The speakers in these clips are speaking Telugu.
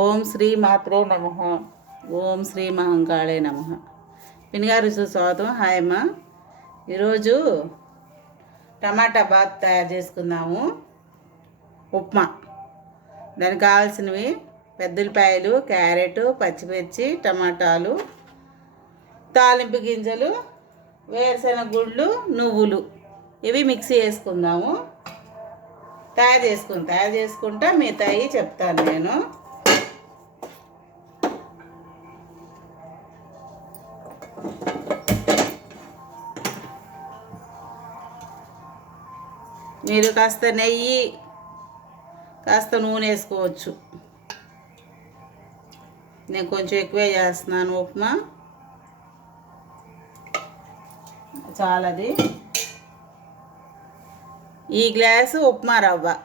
ఓం శ్రీ మాత్రే నమః. ఓం శ్రీ మహంకాళే నమః. పినిగారు స్వాగతం. హాయ్ అమ్మ. ఈరోజు టమాటా బాత్ తయారు చేసుకుందాము. ఉప్మా. దానికి కావాల్సినవి పెద్దలపాయలు, క్యారెట్, పచ్చిమిర్చి, టమాటాలు, తాలింపు గింజలు, వేరుశెనగ గుళ్ళు, నువ్వులు. ఇవి మిక్సీ వేసుకుందాము. తయారు చేసుకుంటా మిగతాయి చెప్తాను నేను. మీరు కాస్త నెయ్యి, కాస్త నూనె వేసుకోవచ్చు. నేను కొంచెం ఎక్కువే చేస్తున్నాను ఉప్మా. చాలది. ఈ గ్లాసు ఉప్మా రవ్వ.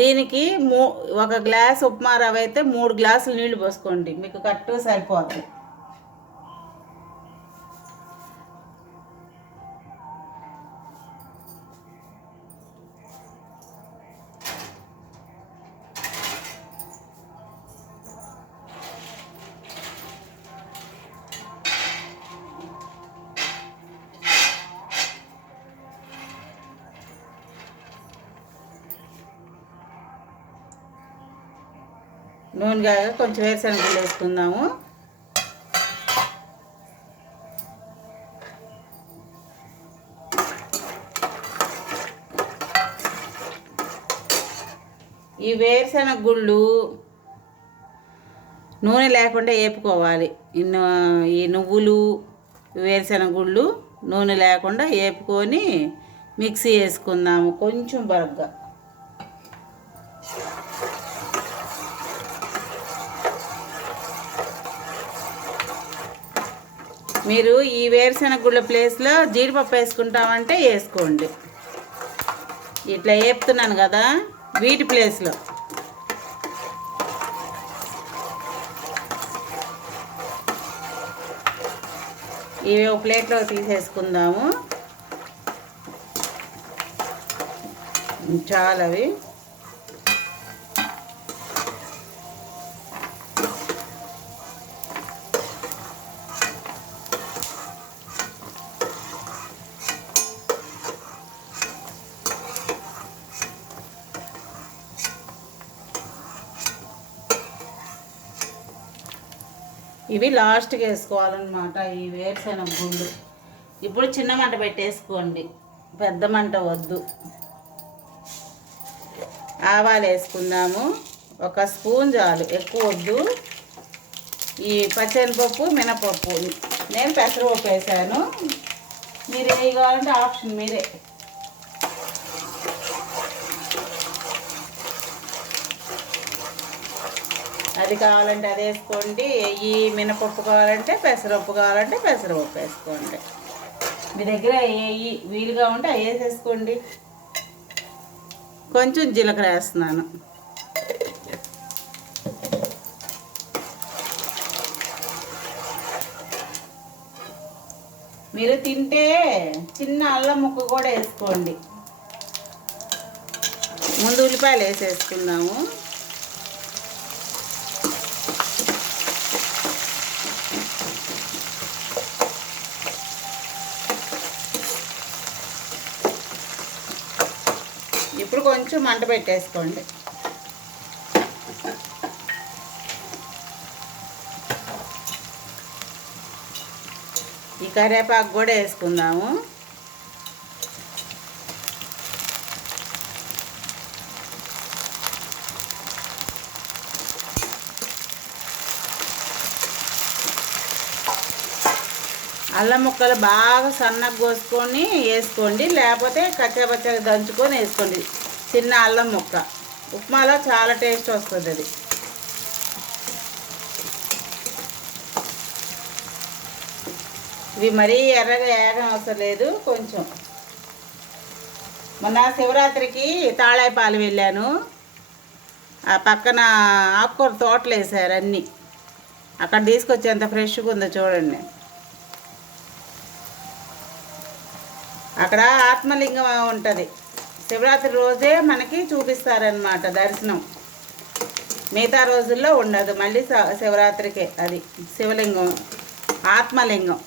దీనికి ఒక గ్లాసు ఉప్మా రవ్వ అయితే 3 గ్లాసులు నీళ్లు పోసుకోండి, మీకు కరెక్ట్గా సరిపోతుంది. నూనె కొంచెం వేరుశనగ గుళ్ళు వేసుకుందాము. ఈ వేరుశనగ గుళ్ళు నూనె లేకుండా వేపుకోవాలి. ఈ నువ్వులు, వేరుశనగ గుళ్ళు నూనె లేకుండా వేపుకొని మిక్సీ వేసుకుందాము కొంచెం బరగ్గా. మీరు ఈ వేరుశెనగ గుళ్ళ ప్లేస్లో జీడిపప్పు వేసుకుంటామంటే వేసుకోండి. ఇట్లా వేపుతున్నాను కదా, వీటి ప్లేస్లో. ఇవి ఒక ప్లేట్లో తీసేసుకుందాము. చాలవి. ఇవి లాస్ట్కి వేసుకోవాలన్నమాట, ఈ వేరుశెనగ గుళ్ళు. ఇప్పుడు చిన్న మంట పెట్టేసుకోండి, పెద్ద మంట వద్దు. ఆవాలు వేసుకుందాము, 1 స్పూన్ చాలు, ఎక్కువ వద్దు. ఈ పచ్చెనపప్పు, మినపప్పు. నేను పెసరపప్పు వేసాను, మీరు ఏవి కావాలంటే ఆప్షన్ మీరే. అది కావాలంటే అది వేసుకోండి. ఈ మినపప్పు కావాలంటే, పెసరపప్పు కావాలంటే పెసరపప్పు వేసుకోండి. మీ దగ్గర ఏ వీలుగా ఉంటే అవి వేసేసుకోండి. కొంచెం జీలకర్ర వేస్తున్నాను. మీరు తింటే చిన్న అల్లం ముక్క కూడా వేసుకోండి. ముందు ఉల్లిపాయలు వేసేసుకుందాము. ఇప్పుడు కొంచెం మంట పెట్టేసుకోండి. ఈ కరివేపాకు కూడా వేసుకుందాము. అల్లం ముక్కలు బాగా సన్నగా కోసుకొని వేసుకోండి, లేకపోతే కచ్చాపచ్చగా దంచుకొని వేసుకోండి. చిన్న అల్లం ముక్క ఉప్మాలో చాలా టేస్ట్ వస్తుంది అది. ఇవి మరీ ఎర్రగా వేగం అవసరం లేదు. కొంచెం మొన్న శివరాత్రికి తాళాయిపాలు వెళ్ళాను, ఆ పక్కన ఆకుకూర తోటలు వేసారు అన్నీ. అక్కడ తీసుకొచ్చి ఎంత ఫ్రెష్గా ఉందో చూడండి. అక్కడ ఆత్మలింగం ఉంటుంది. శివరాత్రి రోజే మనకి చూపిస్తారనమాట దర్శనం. మిగతా రోజుల్లో ఉండదు. మళ్ళీ శివరాత్రికే అది శివలింగం, ఆత్మలింగం.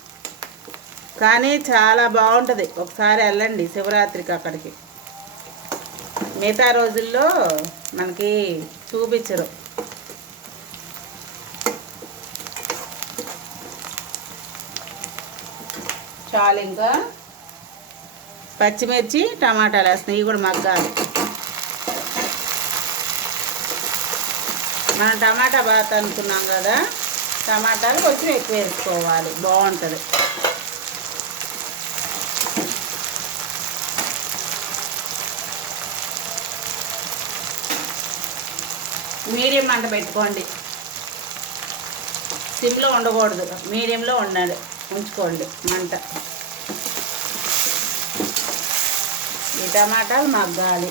కానీ చాలా బాగుంటుంది. ఒకసారి వెళ్ళండి శివరాత్రికి అక్కడికి. మిగతా రోజుల్లో మనకి చూపించరు. చాలు. ఇంకా పచ్చిమిర్చి టమాటాలు వేస్తున్నాయి. ఇవి కూడా మగ్గాలి. మనం టమాటా బాత్ అనుకున్నాం కదా, టమాటాలు కొంచెం ఎక్కువ వేసుకోవాలి, బాగుంటుంది. మీడియం మంట పెట్టుకోండి. సిమ్లో ఉండకూడదు, మీడియంలో ఉంచుకోండి మంట. ఈ టమాటాలు మగ్గాలి.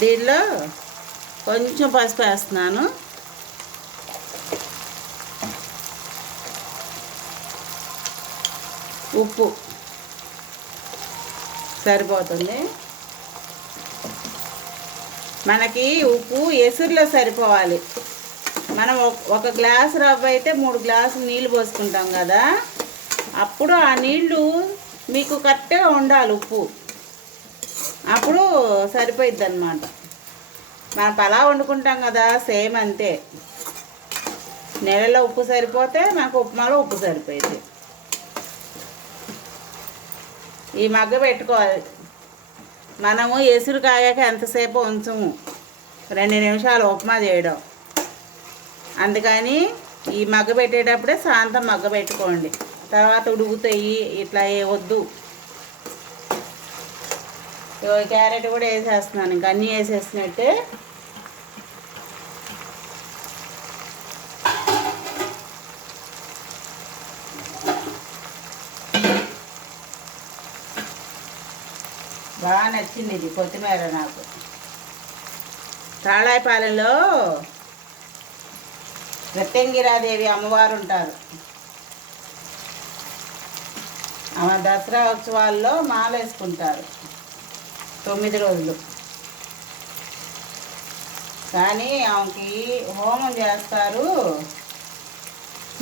దీనిలో కొంచెం పసుపు వేస్తున్నాను. ఉప్పు సరిపోతుంది. మనకి ఉప్పు ఎసురులో సరిపోవాలి. మనం ఒక గ్లాసు రవ్వ అయితే 3 గ్లాసులు నీళ్ళు పోసుకుంటాం కదా, అప్పుడు ఆ నీళ్ళు మీకు కరెక్ట్గా ఉండాలి. ఉప్పు అప్పుడు సరిపోయిద్ది అన్నమాట. మనం పలావ్ వండుకుంటాం కదా, సేమ్ అంతే. నెలలో ఉప్పు సరిపోతే మనకు ఉప్మాలో ఉప్పు సరిపోయింది. ఈ మగ్గ పెట్టుకోవాలి. మనము ఎసురు కాగాక ఎంతసేపు ఉంచము, 2 నిమిషాలు ఉప్మా చేయడం. అందుకని ఈ మగ్గ పెట్టేటప్పుడే శాంతం మగ్గ పెట్టుకోండి. తర్వాత ఉడుకుతాయి, ఇట్లా వద్దు. క్యారెట్ కూడా వేసేస్తున్నాను, ఇంక అన్నీ వేసేసినట్టే. బాగా నచ్చింది ఇది కొత్తిమీర నాకు. తాళాయిపాలెంలో ప్రత్యంగిరాదేవి అమ్మవారు ఉంటారు. ఆమె దసరా ఉత్సవాల్లో మాల వేసుకుంటారు 9 రోజులు. కానీ ఆమెకి హోమం చేస్తారు.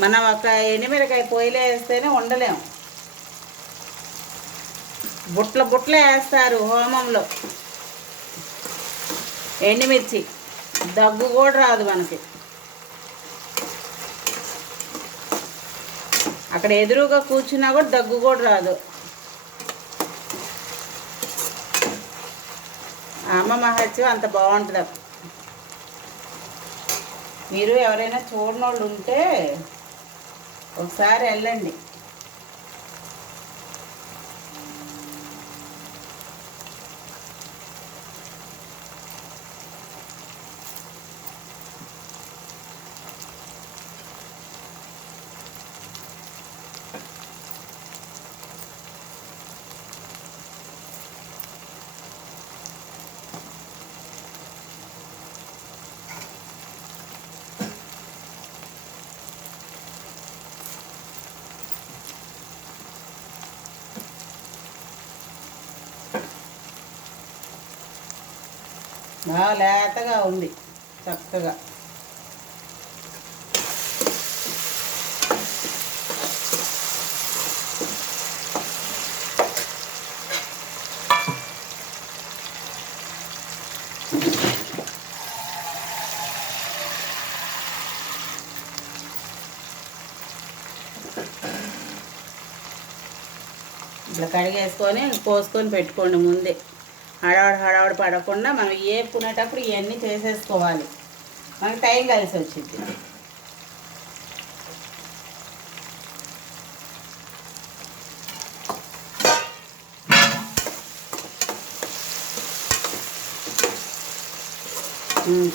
మనం ఒక ఎండుమిరకాయ పొయ్యిలో వేస్తేనే ఉండలేము. బుట్ల వేస్తారు హోమంలో. ఎండుమిర్చి దగ్గు కూడా రాదు మనకి. అక్కడ ఎదురుగా కూర్చున్నా కూడా దగ్గు కూడా రాదు. అమ్మ మహత్యం అంత బాగుంటుంది. మీరు ఎవరైనా చూడని వాళ్ళు ఉంటే ఒకసారి వెళ్ళండి. బాగా లేతగా ఉంది, చక్కగా. ఇట్లా కడిగేసుకొని పోసుకొని పెట్టుకోండి ముందే. హడావుడి పడకుండా మనం వేపుకునేటప్పుడు ఇవన్నీ చేసేసుకోవాలి. మనకి టైం కలిసి వచ్చింది.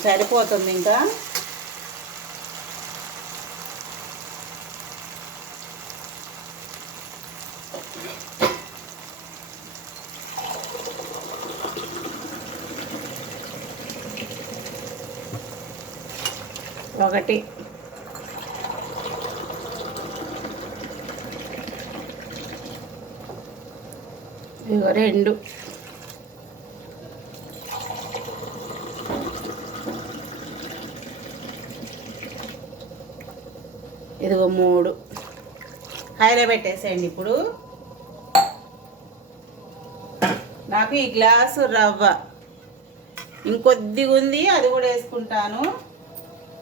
సరిపోతుంది ఇంకా. ఒకటి ఇగో 2 ఇదిగో 3 హైలో పెట్టేసేయండి. ఇప్పుడు నాకు ఈ గ్లాసు రవ్వ ఇంకొద్దిగా ఉంది, అది కూడా వేసుకుంటాను,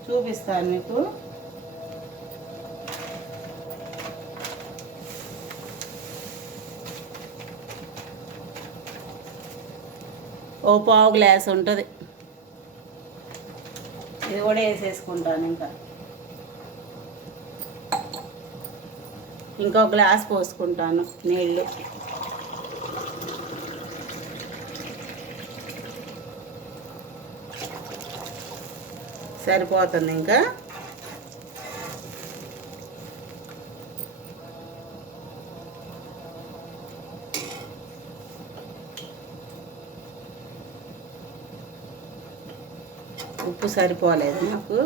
చూపిస్తాను మీకు. ఓ పావు గ్లాస్ ఉంటుంది, ఇది కూడా వేసేసుకుంటాను. ఇంకో గ్లాస్ పోసుకుంటాను నీళ్ళు. సరిపోతుంది. ఇంకా ఉప్పు సరిపోలేదు నాకు.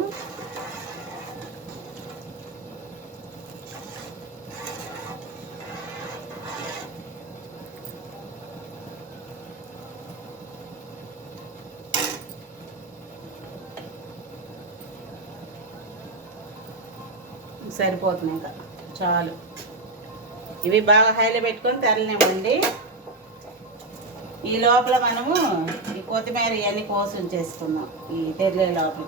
సరిపోతుంది, ఇంకా చాలు. ఇవి బాగా హైలో పెట్టుకొని తెరలేమండి. ఈ లోపల మనము ఈ కొత్తిమీర ఇవన్నీ కోసి ఉంచేసుకుందాం ఈ తెరలే లోపల.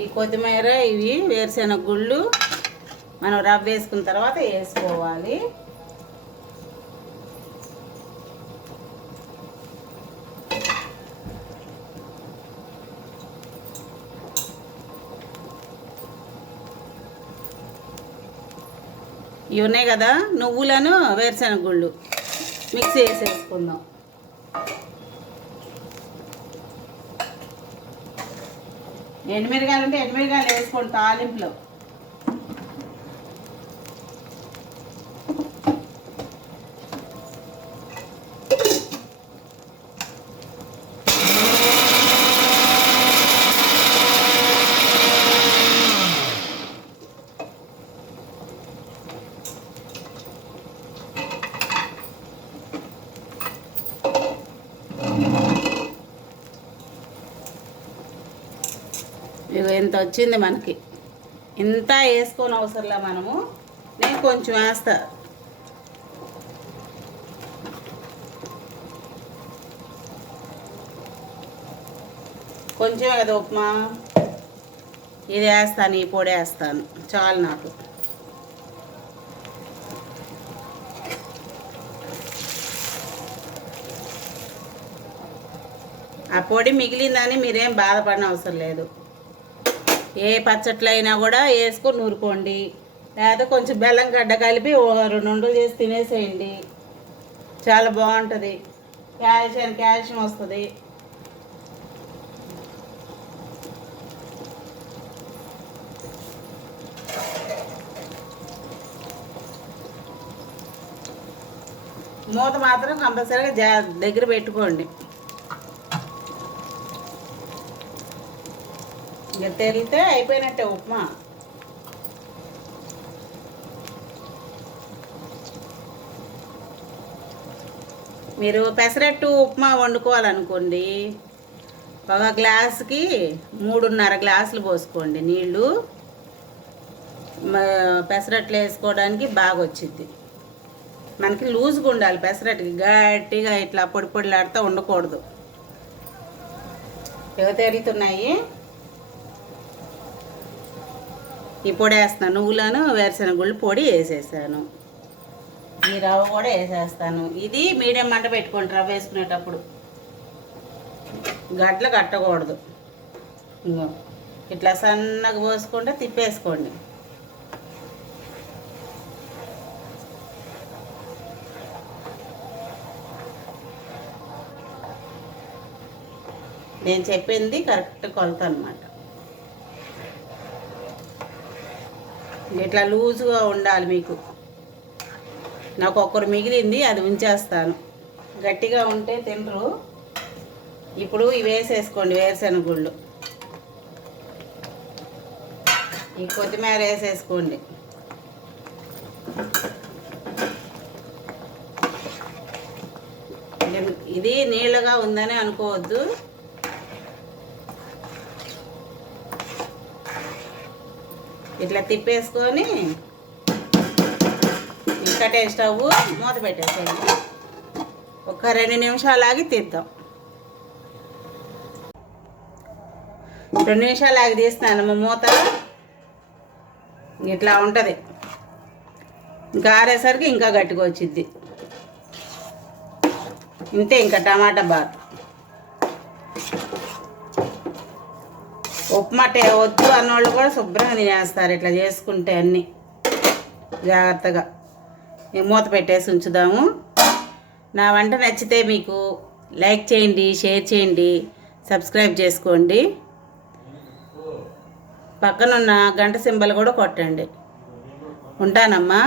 ఈ కొత్తిమీర, ఇవి వేరుశెనగ గుళ్ళు మనం రవ్వ వేసుకున్న తర్వాత వేసుకోవాలి. ఇవి ఉన్నాయి కదా నువ్వులను వేరుశెనగ గుళ్ళు మిక్సీ వేసేసుకుందాం. ఎండుమిరగాయలు ఉంటే ఎండుమిరగాయలు వేసుకోండి తాలింపులో. ఇక ఎంత వచ్చింది మనకి, ఇంత వేసుకొని అవసరంలా మనము. నేను కొంచెం వేస్తా. కొంచెం కదా ఉప్మా, ఇది వేస్తాను, ఈ పొడి వేస్తాను, చాలు నాకు. ఆ పొడి మిగిలిందని మీరేం బాధపడిన అవసరం లేదు. ఏ పచ్చట్లైనా కూడా వేసుకొని నూరుకోండి, లేదా కొంచెం బెల్లం గడ్డ కలిపి 2 ఉండలు చేసి తినేసేయండి, చాలా బాగుంటుంది. కాల్షియం వస్తుంది. మూత మాత్రం కంపల్సరీగా దగ్గర పెట్టుకోండి. ఇక తెరితే అయిపోయినట్టే ఉప్మా. మీరు పెసరట్టు ఉప్మా వండుకోవాలనుకోండి, ఒక గ్లాసుకి 3.5 గ్లాసులు పోసుకోండి నీళ్ళు. పెసరట్లు వేసుకోవడానికి బాగా వచ్చింది. మనకి లూజ్గా ఉండాలి పెసరట్టుకి, గట్టిగా ఇట్లా పొడి పొడిలాడుతూ ఉండకూడదు. ఇక తెరుతున్నాయి. ఈ పొడి వేస్తాను, నువ్వులను వేరుశెనగ గుళ్ళు పొడి వేసేసాను, ఈ రవ్వ కూడా వేసేస్తాను. ఇది మీడియం మంట పెట్టుకోండి రవ్వ వేసుకునేటప్పుడు, గడ్డలు కట్టకూడదు. ఇంకో ఇట్లా సన్నగా పోసుకుంటే తిప్పేసుకోండి. నేను చెప్పింది కరెక్ట్ కొలత అన్నమాట. ఇట్లా లూజుగా ఉండాలి మీకు. నాకు ఒక్కరు మిగిలింది, అది ఉంచేస్తాను. గట్టిగా ఉంటే తినరు, ఇప్పుడు ఇవి వేసేసుకోండి, వేరుశనగ గుళ్ళు. ఈ కొత్తిమీర వేసేసుకోండి. ఇది నీళ్ళగా ఉందని అనుకోవద్దు. ఇట్లా తిప్పేసుకొని ఇంకటే స్టవ్ మూత పెట్టేసేయండి. ఒక 2 నిమిషాలు ఆగి తీద్దాం. 2 నిమిషాలు ఆగి తీస్తాను. మూత ఇట్లా ఉంటుంది. ఇంకా ఆరేసరికి ఇంకా గట్టిగా వచ్చిద్ది. ఇంతే, ఇంకా టమాటా బాత్. ఉప్మా వద్దు అన్నోళ్ళు కూడా శుభ్రంగా తినేస్తారు ఇట్లా చేసుకుంటే అన్నీ జాగ్రత్తగా. మూత పెట్టేసి ఉంచుదాము. నా వంట నచ్చితే మీకు లైక్ చేయండి, షేర్ చేయండి, సబ్స్క్రైబ్ చేసుకోండి. పక్కనున్న గంట సింబల్ కూడా కొట్టండి. ఉంటానమ్మా.